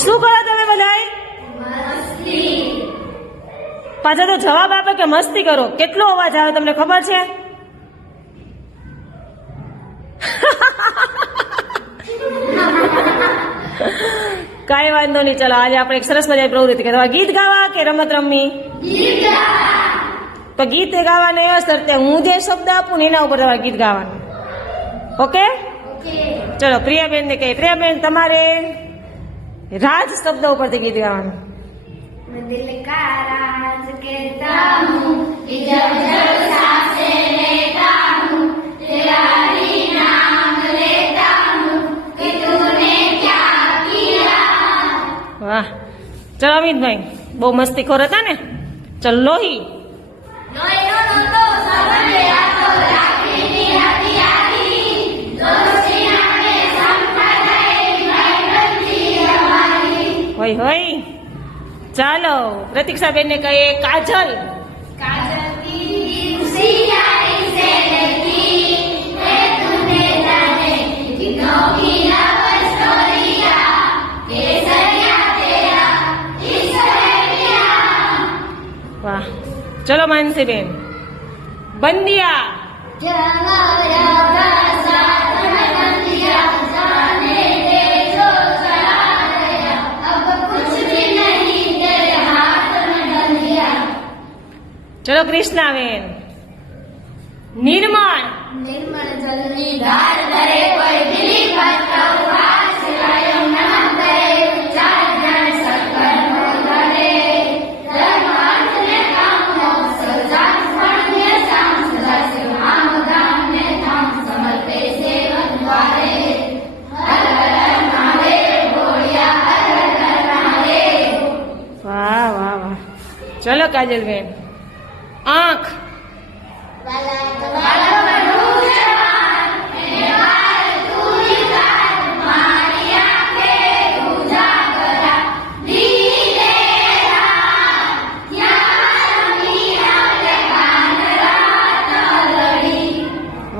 શું કરો તમે બધાય? પાછા તો જવાબ આપે કે મસ્તી કરો. કેટલો અવાજ આવે તમને ખબર છે? કાંઈ વાંધો નહીં. ચલો આજે આપણે એક સરસ મજાની પ્રવૃત્તિ કરવા. ગીત ગાવા કે રમત રમવી? તો ગીત ગાવાને એવા શરતે હું જે શબ્દ આપું ને એના ઉપર તમારે ગીત ગાવાનું. ઓકે? ચલો પ્રિયાબેન ને કહે, પ્રિયાબેન તમારે રાજ શબ્દ ઉપરથી ગીત ગાવાનું. दिल का राज कहता हूँ कि जब जब सांसें लेता हूँ तेरा ही नाम लेता हूँ कि तूने क्या किया. વાહ, ચલો અમિતભાઈ બહુ મસ્તીખોર હતા ને. ચલો લોહી. લોહીનો નહોતો સબંધ યાદો રાખીની હતી યાદી દોસ્તી આપણે સંપ્રદાય ભાઈબંધી અમારી. હોય હોય. ચાલો પ્રતીક્ષાબેન ને કહીએ કાજલ. काजल की सियाही से लगी है तूने जाने कितनों की लव स्टोरिया केसरिया तेरा इश्क है क्या. વાહ. ચલો માનસીબેન. બંદિયા. जगाया साथ में बंदिया जाने दे जो चला गया अब कुछ भी नहीं तेरे हाथ में बंदिया. ચલો કૃષ્ણાબેન. નિર્મળ. निर्मल जलनी धार करे कोई दिली भटका उपास सिवायो नमन करे चार जन सकल हो करे धर्मार्थ ने काम हो सजान स्मरणीय शाम सदा शिव आम धाम ने धाम समर्पे सेवन द्वारे हर हर महादेव भोलिया हर हर महादेव. વાહ વાહ વાહ. ચલો કાજલબેન. આંખ.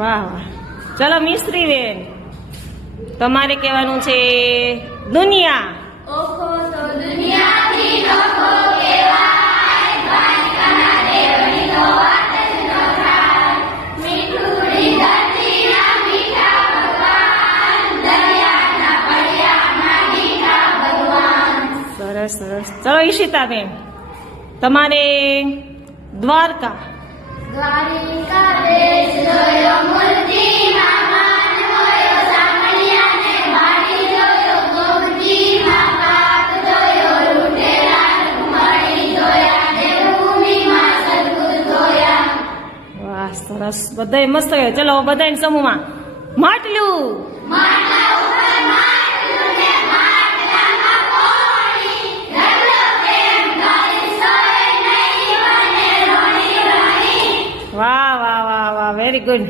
વાહ વાહ. ચલો મિસ્ત્રીબેન. તમારે કહેવાનું છે દુનિયા. ઓખો તો દુનિયાથી નોખો કહેવાય દ્વારિકાના દેવની તો વાત જ ન થાય મીઠુડી ધરતીના મીઠા ભગવાન દરિયાના પડ્યાના મીઠા ભગવાન. સરસ સરસ. ચલો ઈશિતાબેન. તમારે દ્વારકા. દ્વારિકા દેશ જોયો મૂર્તિમાં માન હોયો સામળિયાને વાડી જોયો ગોમતીમાં પાપ જોયો લૂંટેલા રૂકમણી જોયા દેવભૂમિમાં સદગુરુ જોયા. વાહ સરસ. બધાય મસ્ત ગયા. ચલો બધાય સમૂહમાં માટલું. માટલા ઉપર માટલું ને માટલામાં પોણી ઢગલો પ્રેમ કરી સોય નહીં બને રોણી રોણી. વાહ વાહ વાહ વાહ. Very good.